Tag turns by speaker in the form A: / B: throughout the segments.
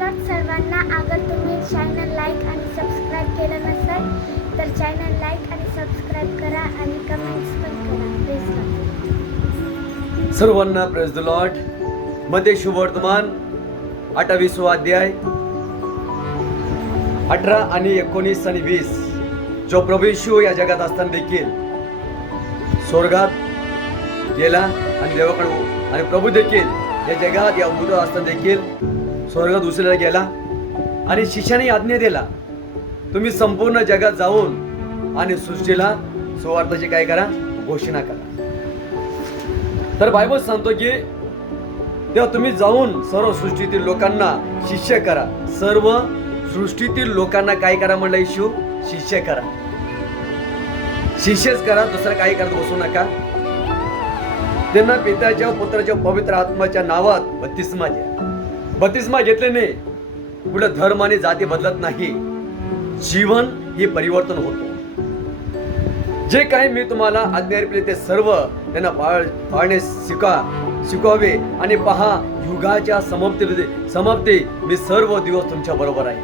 A: Lord सर्वांना. अगर तुम्ही चॅनल लाईक आणि सबस्क्राईब केलं नसेल तर चॅनल लाईक आणि सबस्क्राईब करा आणि कमेंट्स पण करा प्लीज
B: सर्वांना प्रेस द लॉर्डमध्ये शुभवर्तमान अठ्ठावीसवा अध्याय अठरा आणि एकोणीस आणि वीस. जो प्रभू या जगात असताना देखील स्वर्गात गेला आणि देवाकडे आणि प्रभू देखील या जगात या उभूत असताना देखील स्वर्गात उचलला गेला आणि शिष्याने आज्ञा दिला तुम्ही संपूर्ण जगात जाऊन आणि सृष्टीला सुवार्थाची काय करा? घोषणा करा. तर बायबल सांगतो की तेव्हा तुम्ही जाऊन सर्व सृष्टीतील लोकांना शिष्य करा. सर्व सृष्टीतील लोकांना काय करा? म्हणलं इशू शिष्य करा. शिष्यच करा दुसरं काही करत बसू नका. त्यांना पित्याच्या पुत्राच्या पवित्र आत्माच्या नावात बत्तीस माझ्या बत्तिस्मा घेतल्याने कुठं धर्म आणि जाती बदलत नाही. जीवन हे परिवर्तन होतो. जे काही मी तुम्हाला आज्ञा ते सर्व त्यांना पाळ पाळणे शिका शिकवावे आणि पहा युगाच्या समाप्ती समाप्ती मी सर्व दिवस तुमच्या बरोबर आहे.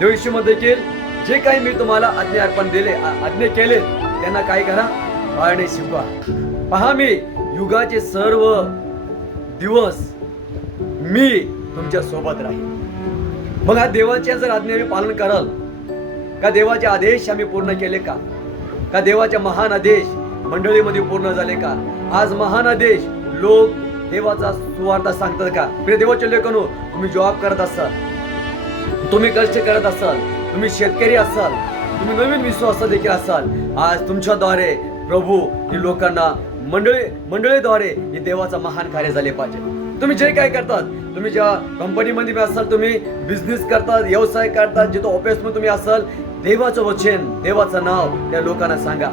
B: देवशमध्ये देखील जे काही मी तुम्हाला आज्ञा अर्पण दिले आज्ञा केले त्यांना काय करा पाळणे शिकवा. पहा मी युगाचे सर्व दिवस मी तुमच्यासोबत राहील. मग हा देवाच्या जर आज्ञा मी पालन कराल का देवाचे आदेश आम्ही पूर्ण केले का? का देवाच्या महान आदेश मंडळीमध्ये पूर्ण झाले का? आज महान आदेश लोक देवाचा सुवार्ता सांगतात का? प्रिय देवाचे लेखनो तुम्ही जॉब करत असाल तुम्ही कष्ट करत असाल तुम्ही शेतकरी असाल तुम्ही नवीन विश्वास देखील असाल आज तुमच्याद्वारे प्रभू ही लोकांना मंडळी मंडळीद्वारे ही देवाचा महान कार्य झाले पाहिजे. तुम्ही जे काय करतात तुम्ही ज्या कंपनीमध्ये बी असाल तुम्ही बिझनेस करतात व्यवसाय करतात जिथं ऑफिसमध्ये तुम्ही असाल देवाचं वचन देवाचं नाव त्या लोकांना सांगा.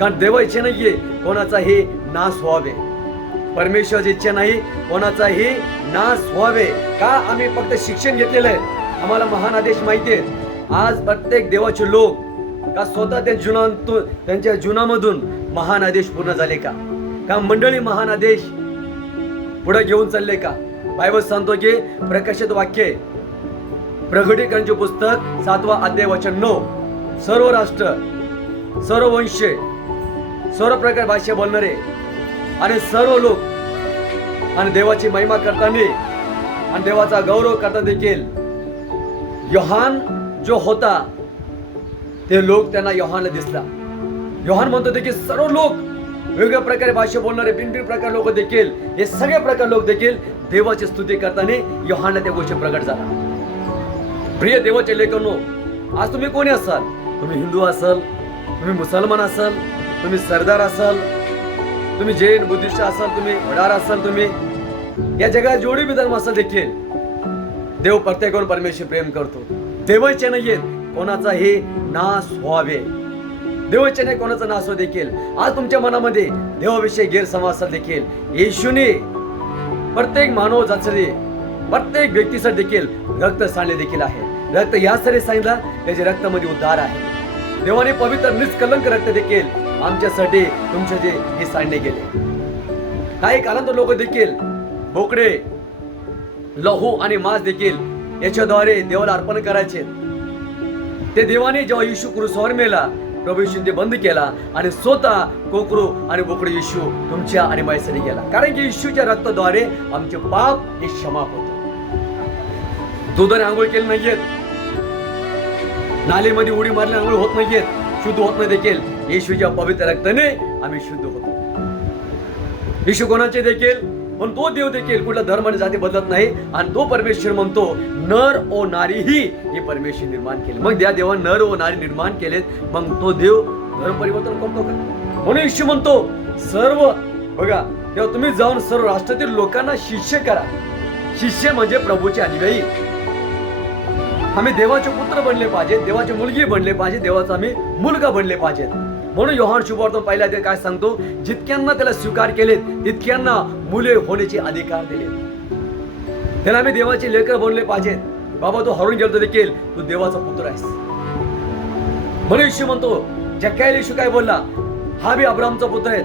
B: कारण देवा इच्छा नाहीये कोणाचाही नाश व्हावे. परमेश्वराची इच्छा नाही कोणाचाही नाश व्हावे. का आम्ही फक्त शिक्षण घेतलेलं आहे? आम्हाला महान आदेश माहिती आज प्रत्येक देवाचे लोक का स्वतः त्या जुनातून त्यांच्या जुनामधून महान आदेश पूर्ण झाले का? का मंडळी महान आदेश पुढे घेऊन चालले का? बायबल सांगतो की प्रकाशित वाक्य प्रगटीकरणचे पुस्तक सातवा अध्याय वचन नऊ. सर्व राष्ट्र सर्व वंश सर्व प्रकार भाषा बोलणारे आणि सर्व लोक आणि देवाची महिमा करताना आणि देवाचा गौरव करता देखील. योहान जो होता ते लोक त्यांना योहानला दिसला. योहान म्हणतो देखील सर्व लोक वेगवेगळ्या प्रकारे भाषा बोलणारे भिन्न प्रकार लोक देखील हे सगळे प्रकार लोक देखील देवाची स्तुती करताना योहाना त्या गोष्टी प्रकट झाला प्रिय देवाचे लेखनो आज तुम्ही कोणी असाल? तुम्ही हिंदू असाल तुम्ही मुसलमान असाल तुम्ही सरदार असाल तुम्ही जैन बुद्धिस्ट असाल तुम्ही वडार असाल तुम्ही या जगात जोडी बी धर्म असाल देखील देव प्रत्येकावर परमेश्वर प्रेम करतो. देवाचे कोणाचा कोणाचाही नाश व्हावे. देवाचे नाही कोणाचा नाश देखील. आज तुमच्या मनामध्ये देवाविषयी गैरसमज असेल देखील. येशूने प्रत्येक मानव जाचले प्रत्येक व्यक्तीसाठी देखील रक्त सांडले देखील आहे. रक्त यासाठी सांगितलं त्याचे रक्तामध्ये उद्धार आहे. देवाने पवित्र निष्कलंक रक्त देखील आमच्यासाठी तुमच्यासाठी हे सांडले गेले. काही कालांतर लोक देखील बोकडे लहू आणि मांस देखील याच्याद्वारे देवाला अर्पण करायचे. ते देवाने जेव्हा येशू क्रुसवर मेला प्रभू शिंदे ते बंद केला आणि स्वतः कोकरू आणि बोकडे येशू तुमच्या आणि माझ्यासाठी गेला. कारण की येशूच्या रक्ताद्वारे आमचे पाप हे क्षमा होत. दुधाने आंघोळ केली नाहीयेत. नालीमध्ये उडी मारली आंघोळ होत नाहीयेत. शुद्ध होत नाही देखील. येशूच्या पवित्र रक्ताने आम्ही शुद्ध होतो. येशू कोणाचे देखील? पण तो देव देखील कुठला धर्म आणि जाती बदलत नाही. आणि तो परमेश्वर म्हणतो नर ओ नारीही हे परमेश्वर निर्माण केले. मग त्या देवा नर ओ नारी निर्माण केलेत. मग तो देव धर्म परिवर्तन करतो का? म्हणून येशू म्हणतो सर्व बघा तेव्हा तुम्ही जाऊन सर्व राष्ट्रातील लोकांना शिष्य करा. शिष्य म्हणजे प्रभूचे अनुयायी आम्ही देवाचे पुत्र बनले पाहिजे देवाचे मुलगी बनले पाहिजे देवाचा आम्ही मुलगा बनले पाहिजेत. म्हणून योहान शुभार्थम पहिल्या ते काय सांगतो? जितक्यांना त्याला स्वीकार केले तितक्यांना मुले होण्याचे अधिकार दिले त्याला आम्ही देवाचे लेकर बनले पाहिजेत बाबा तू हरून गेलो देखील. तू देवाचा पुत्र आहेस. म्हणून येशू म्हणतो जक्कायला येशू काय बोलला? हा बी अब्रामचा पुत्र आहे.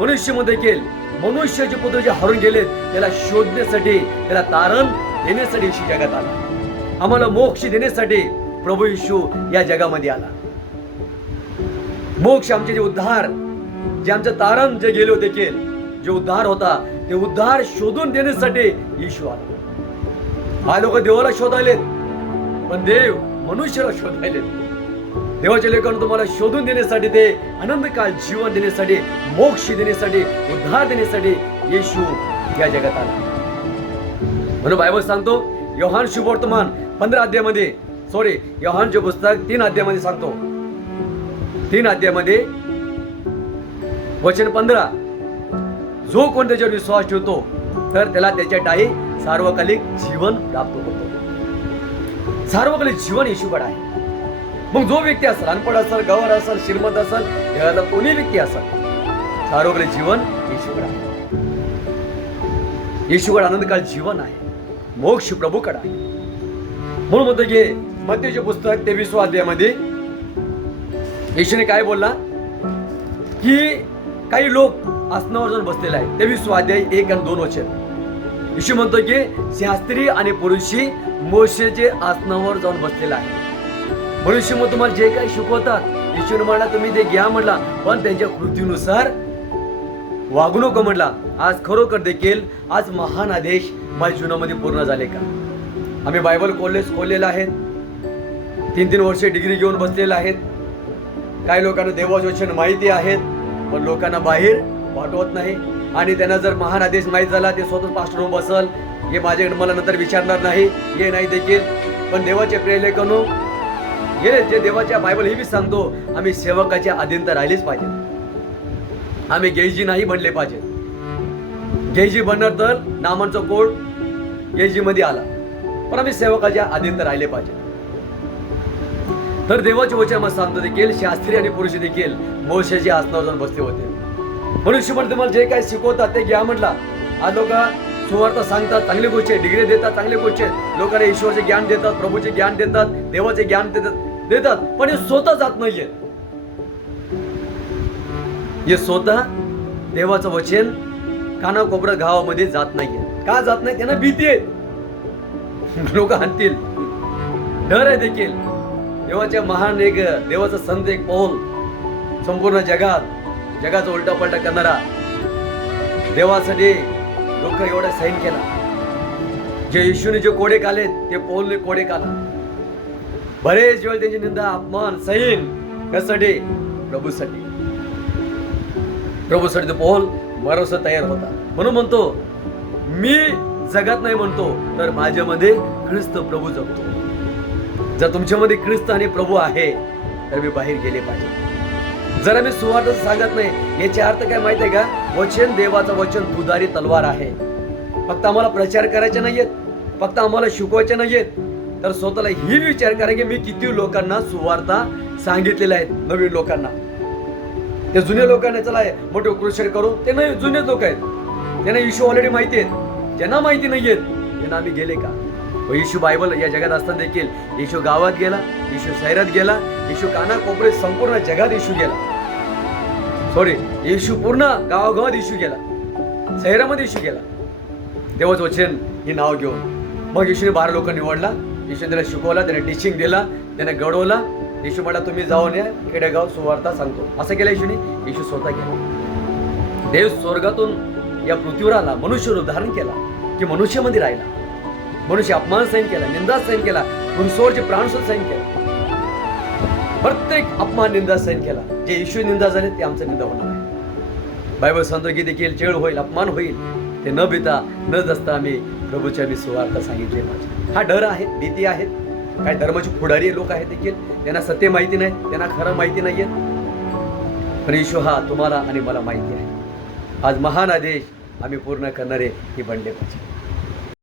B: मनुष्यमध्ये देखील मनुष्याचे पुत्र जे हरून गेलेत त्याला शोधण्यासाठी त्याला तारण देण्यासाठी जगात आला. आम्हाला मोक्ष देण्यासाठी प्रभू येशू या जगामध्ये आला. मोक्ष आमचे जे उद्धार जे आमचं तारण जे गेले होते केल जे उद्धार होता ते उद्धार शोधून देण्यासाठी येशू आला. हा लोक देवाला शोधायलेत पण देव मनुष्याला शोधायलेत. देवाच्या लेखन तुम्हाला शोधून देण्यासाठी ते आनंदकाळ जीवन देण्यासाठी मोक्ष देण्यासाठी उद्धार देण्यासाठी येशू या जगात आला. म्हणून बायबल सांगतो योहान शुभवर्तमान पंधरा अध्यायामध्ये सॉरी योहानचे पुस्तक तीन अध्यायामध्ये सांगतो. तीन अध्यायामध्ये वचन पंधरा जो कोण त्याच्यावर विश्वास ठेवतो तर त्याला त्याच्या टाई सार्वकालिक जीवन प्राप्त होतो. सार्वकालिक जीवन येशूकडे आहे. मग जो व्यक्ती असेल अनपड असेल गवर असेल श्रीमंत असेल देवाला कोणी व्यक्ती असेल? सार्वकालिक जीवन येशूकडे आहे. येशूकडे आनंदकाळ जीवन आहे. मोक्ष प्रभूकडे आहे. म्हणून म्हणतो की मध्यचे पुस्तक तेवीसवा अध्यायामध्ये येशूने काय बोलला? की काही लोक आसनावर जाऊन बसलेले आहेत. तेवीस स्वाध्याय एक आणि दोन वचन. येशू म्हणतो की शास्त्री आणि पुरुषी मोशेचे आसनावर जाऊन बसलेला आहे मनुष्य मग तुम्हाला जे काही शिकवतात येशूने म्हणला तुम्ही ते घ्या म्हणला पण त्यांच्या कृतीनुसार वागू नको म्हणला. आज खरोखर देखील आज महान आदेश माझ्या जीवनामध्ये पूर्ण झाले का? आम्ही बायबल कॉलेज खोललेलं आहेत. तीन तीन वर्षे डिग्री घेऊन बसलेलं आहेत. काही लोकांना देवाचे वचन माहिती आहेत पण लोकांना बाहेर पाठवत नाही. आणि त्यांना जर महान आदेश माहीत झाला ते स्वतः पास्टर होऊन बसल. हे माझ्याकडे मला नंतर विचारणार नाही हे नाही देखील. पण देवाचे प्रेलेखनो हे जे देवाच्या बायबल हे बी सांगतो आम्ही सेवकाच्या अधीन तर राहिलेच पाहिजे. आम्ही गेजी नाही बनले पाहिजे. गेजी बनणार तर नामांचा कोड गेजीमध्ये आला. पण आम्ही सेवकाच्या अधीन तर राहिले पाहिजे. तर देवाचे वचन मला सांगतो देखील शास्त्री आणि पुरुष देखील मोशाची आसनावर जाऊन बसले होते. मनुष्य म्हणते मला जे काही शिकवतात ते घ्या म्हटला. आज लोक सुवार्थ सांगतात चांगली गोष्टी आहे डिग्री देतात चांगले गोष्टी आहेत लोकांना ईश्वरचे ज्ञान देतात प्रभूचे ज्ञान देतात देवाचे ज्ञान देतात देतात. पण हे स्वतः जात नाहीये. हे स्वतः देवाचं वचन कानाकोपऱ्या गावामध्ये जात नाहीये. का जात नाही? त्यांना भीती आहे. लोक आणतील डर आहे देखील. देवाच्या महान एक देवाचा संत एक पाहून संपूर्ण जगात जगाचा उलटा पलटा करणारा. देवासाठी लोक एवढा सैन केला. जे येशूने जे कोडे कालेत ते पौलने कोडे काला बरेच वेळ त्यांची निंदा अपमान सैन यासाठी प्रभूसाठी. प्रभूसाठी तो पोल भरोसा तयार होता. म्हणून म्हणतो मी जगात नाही म्हणतो तर माझ्यामध्ये ख्रिस्त प्रभू जगतो. जर तुमच्यामध्ये ख्रिस्त आणि प्रभू आहे तर मी बाहेर गेले पाहिजे. जरा मी सुवार्थ सांगत नाही याचे अर्थ काय माहिती आहे का? वचन देवाचं वचन दुधारी तलवार आहे. फक्त आम्हाला प्रचार करायचे नाहीयेत फक्त आम्हाला शिकवायचे नाहीयेत. तर स्वतःला ही विचार करा की मी किती लोकांना सुवार्ता सांगितलेल्या आहेत नवीन लोकांना. ते जुन्या लोकांना चला मोठे कृषी करू. ते नाही जुने लोक आहेत. त्यांना इशू ऑलरेडी माहिती आहेत. ज्यांना माहिती नाहीयेत त्यांना आम्ही गेले का? व येशू बायबल या जगात असताना देखील येशू गावात गेला येशू शहरात गेला येशू कानाकोपरे संपूर्ण जगात येशू गेला. सॉरी येशू पूर्ण गावागावात येशू गेला. शहरामध्ये येशू गेला. देवाचं वचन हे नाव घेऊन. मग येशूने बारा लोक निवडला. येशूने त्याला शिकवला त्याने टीचिंग दिला त्याने घडवला. येशू म्हटला तुम्ही जाऊन या खेडेगाव सुवार्ता सांगतो. असं केलं येशूने. येशू स्वतः केला देव स्वर्गातून या पृथ्वीवर आला मनुष्य धारण केला की मनुष्यामध्ये राहिला. मनुष्य अपमान सहन केला निंदा सहन केला उंचवरचे प्राण सुद्धा सहन केला. प्रत्येक अपमान निंदा सहन केला. जे येशू निंदा झाले ते आमचं निंदा होणार आहे. बायबल सांगतो की देखील चेळ होईल अपमान होईल ते न भिता न दसता आम्ही प्रभूच्या मी सुवार्थ सांगितले पाहिजे हा डर आहे भीती आहेत काय धर्माचे पुढारी लोक आहेत देखील त्यांना सत्य माहिती नाही त्यांना खरं माहिती नाही आहे पण येशू हा तुम्हाला आणि मला माहिती आहे. आज महान आदेश आम्ही पूर्ण करणारे ही बनले पाहिजे.